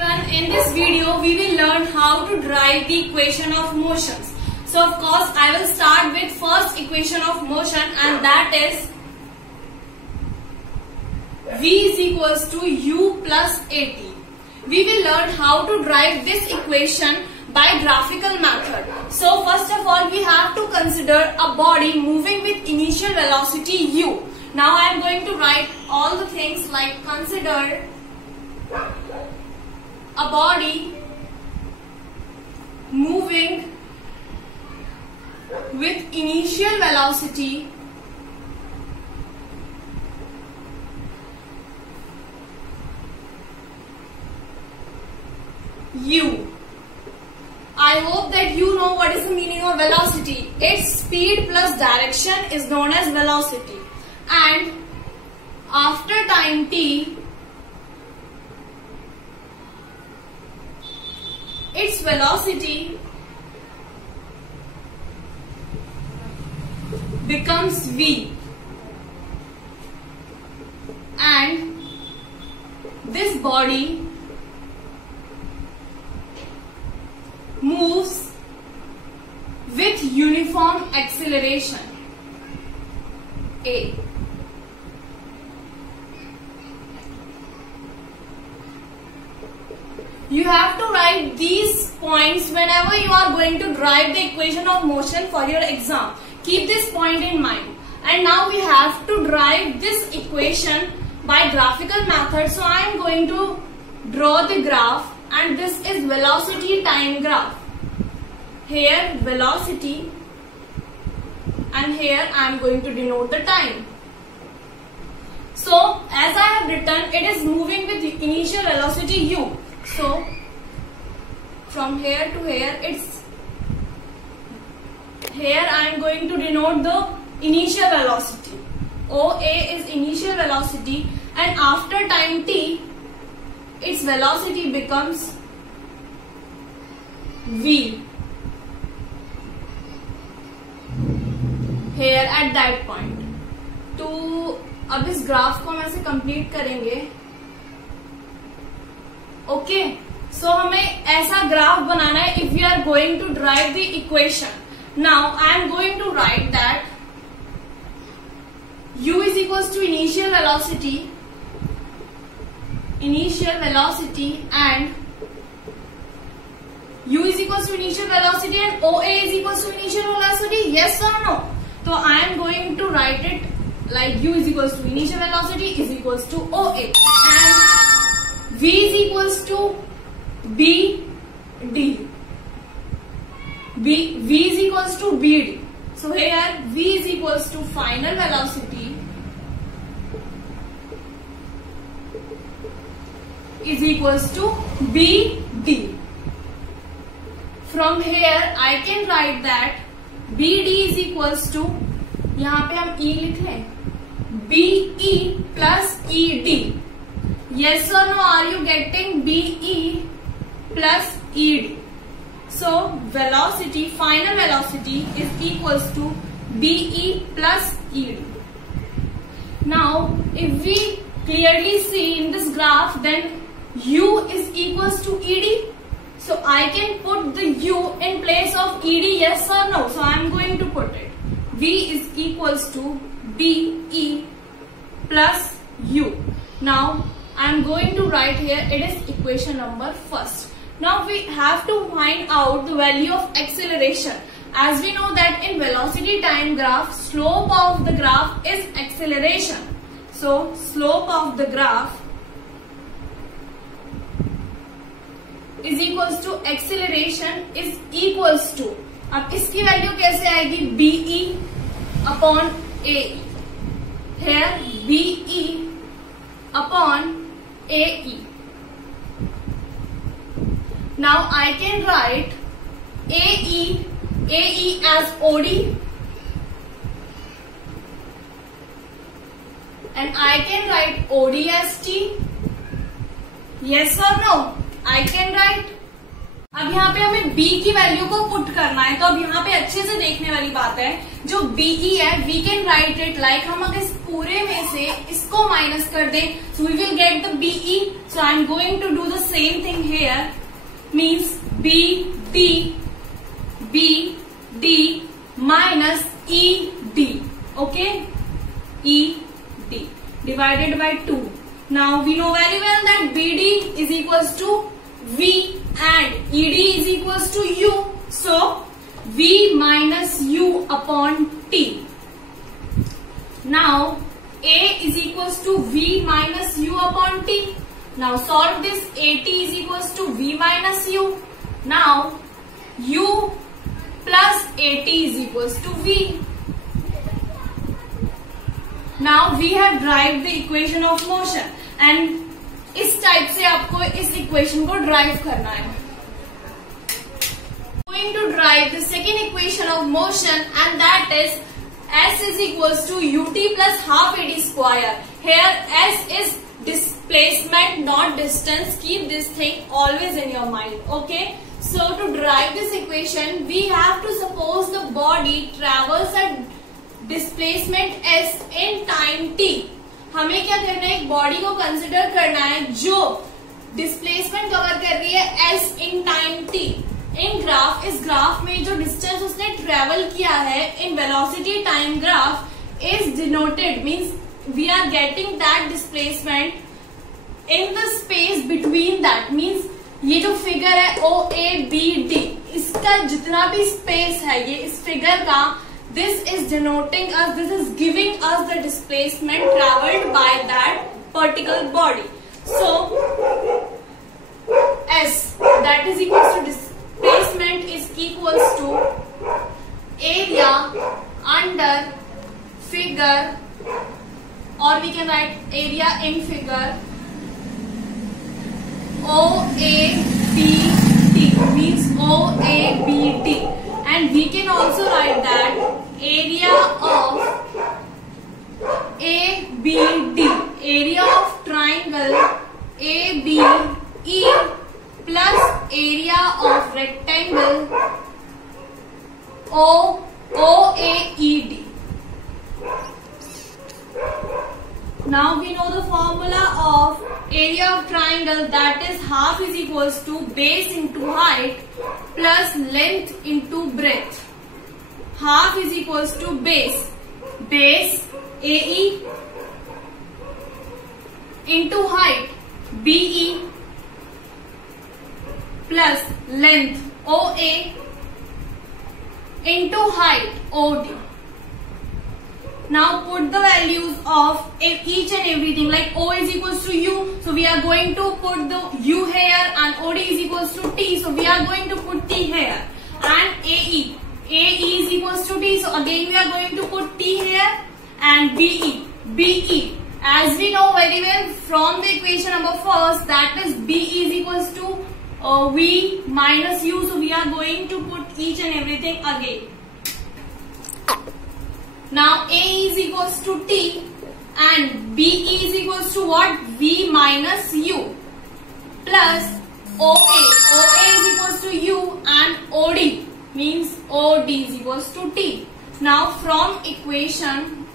In this video, we will learn how to derive the equation of motions. So, of course, I will start with first equation of motion, and that is V is equals to U plus AT. We will learn how to derive this equation by graphical method. So, first of all, we have to consider a body moving with initial velocity U. Now, I am going to write all the things like consider a body moving with initial velocity U. I hope that you know what is the meaning of velocity. Its speed plus direction is known as velocity. And after time t, its velocity becomes V, and this body moves with uniform acceleration A. You have to write these points whenever you are going to derive the equation of motion for your exam. Keep this point in mind. And now we have to derive this equation by graphical method. So I am going to draw the graph, and this is velocity time graph. Here velocity, and here I am going to denote the time. So as I have written, it is moving with initial velocity U. So from here to here, here I am going to denote the initial velocity. OA is initial velocity, and after time t, its velocity becomes V. Here at that point. तो अब इस graph को हम ऐसे complete करेंगे. Okay, सो हमें ऐसा graph बनाना है if we are going to drive the equation. Now I am going to write that U is equals to initial velocity and U is equals to initial velocity and OA is equals to initial velocity. Yes or no? So I am going to write it like U is equals to initial velocity is equals to OA, and V is equals to BD. V is equals to BD. So here V is equals to final velocity is equals to BD. From here I can write that BD is equals to, यहाँ पे हम E लिख लें, BE plus ED. Yes or no? Are you getting BE plus ED? So velocity, final velocity is equals to BE plus ED. Now if we clearly see in this graph, then U is equals to ED. So I can put the U in place of ED, yes or no? So I am going to put it. V is equals to BE plus U. Now I am going to write here, it is equation number first. Now we have to find out the value of acceleration. As we know that in velocity time graph, slope of the graph is acceleration. So slope of the graph is equals to acceleration is equals to, अब इसकी value कैसे आएगी? BE upon AE. Here BE upon AE. Now I can write AE as OD, and I can write OD as T. Yes or no? I can write. अब यहाँ पे हमें B की value को पुट करना है, तो अब यहाँ पे अच्छे से देखने वाली बात है, जो BE है we can write it like, हम अगर इस पूरे में से इसको माइनस कर दें, so we will get the BE. So I am going to do the same thing here. Means BD minus ED. Okay, ED divided by 2. Now we know very well that BD is equals to V and ED is equals to U. So V minus U upon T. Now A is equals to V minus U upon T. Now solve this. AT is equals to V minus U. Now U plus AT is equals to V. Now we have derived the equation of motion and इस type से आपको इस equation को drive करना है. Going to derive the second equation of motion and that is S is equals to UT plus half AD square. Here S is displacement, not distance. Keep this thing always in your mind. Okay. So to derive this equation, we have to suppose the body travels at displacement S in time t. हमें क्या करना है, एक body को consider करना है जो displacement cover कर रही है S in time t. In graph, इस ग्राफ में जो डिस्टेंस उसने ट्रेवल किया है in velocity time graph is denoted, means we are getting that displacement in the space between that. Means ये जो फिगर है OABD, इसका जितना भी स्पेस है ये इस फिगर का, this is denoting us, this is giving us the displacement traveled by that particular body. So S that is equals to displacement is equals to area under figure, or we can write area in figure OABD, means OABD, and we can also write that area of ABD, area of triangle ABE plus area of rectangle OAED. Now we know the formula of area of triangle, that is half is equals to base into height plus length into breadth. Half is equals to base AE into height BE plus length OA into height OD. Now put the values of each and everything, like O is equals to U, so we are going to put the U here, and OD is equals to T, so we are going to put T here, and AE is equals to T, so again we are going to put T here, and BE, as we know very well from the equation number first, that is BE is equals to V minus U, so we are going to put each and everything again. Now A is equals to T and BE is equals to what? V minus U plus OA is equals to U, and OD means OD is equals to T. Now from equation,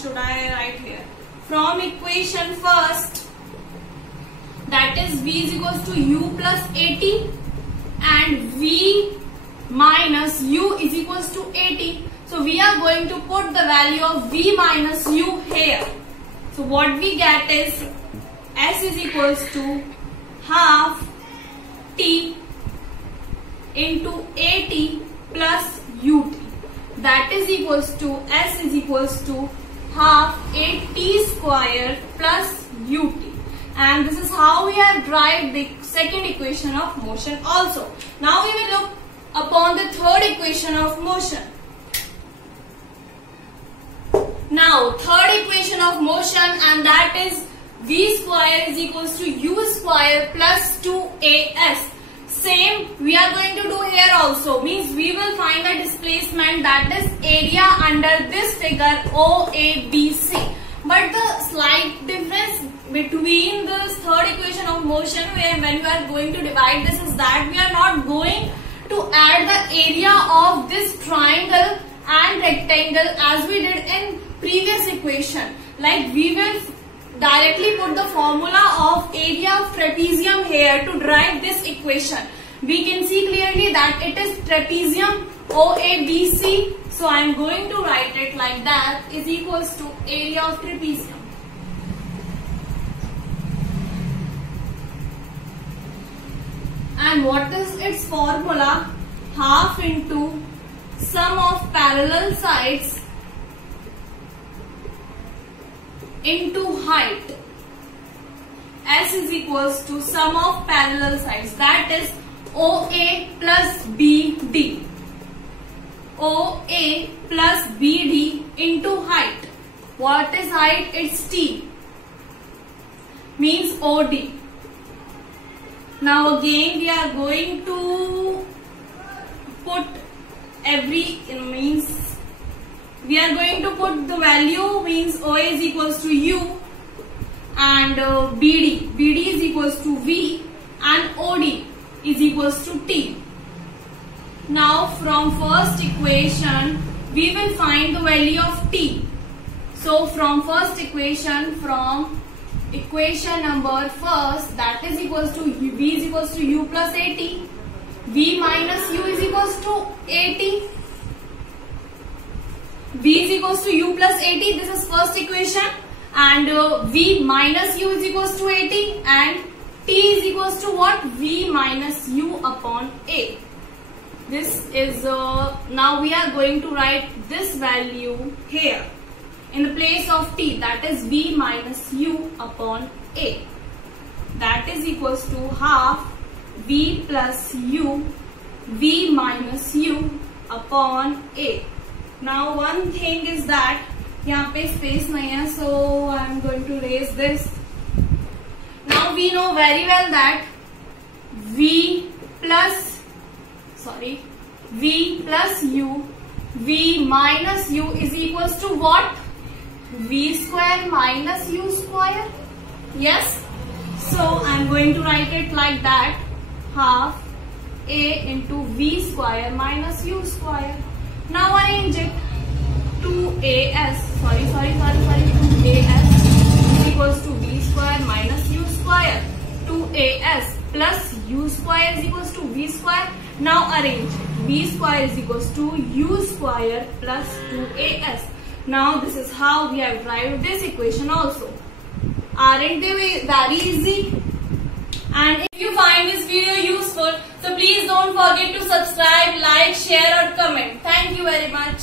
should I write here? From equation first, that is V is equals to U plus AT and V minus U is equals to AT. So we are going to put the value of V minus U here. So what we get is S is equals to half T into AT plus UT. That is equals to S is equals to half AT square plus UT. And this is how we have derived the second equation of motion also. Now we will look upon the third equation of motion. Now third equation of motion, and that is V square is equals to U square plus 2AS. Same we are going to do here also, means we will find the displacement, that is area under this figure OABC. But the slight difference between this third equation of motion, where when we are going to divide this, is that we are not going to add the area of this triangle and rectangle as we did in previous equation. Like we will directly put the formula of area of trapezium here to derive this equation. We can see clearly that it is trapezium OABC. So I am going to write it like that, is equals to area of trapezium. And what is its formula? Half into sum of parallel sides into height. S is equals to sum of parallel sides, that is OA plus BD. OA plus BD into height. What is height? It's T. Means OD. Now again we are going to put we are going to put the value, means OA is equals to U and BD is equals to V and OD is equals to T. Now from first equation we will find the value of T. So from first equation, from equation number first, that is equals to V is equals to U plus AT. V minus U is equals to AT. V is equals to U plus AT. This is first equation. And V minus U is equals to AT. And T is equals to what? V minus U upon A. This is, now we are going to write this value here in the place of T, that is V minus U upon A. That is equals to half V plus U, V minus U upon A. Now one thing is that यहाँ पे space नहीं है, so I am going to erase this. Now we know very well that V plus U, V minus U is equals to what? V square minus U square. Yes. So I am going to write it like that. Half A into V square minus U square. Now arrange it. 2AS. 2AS is equals to V square minus U square. 2AS plus U square is equals to V square. Now arrange. V square is equals to U square plus 2AS. Now this is how we have derived this equation also. Aren't they very easy? And if you find this video useful, so please don't forget to subscribe, like, share or comment. Thank you very much.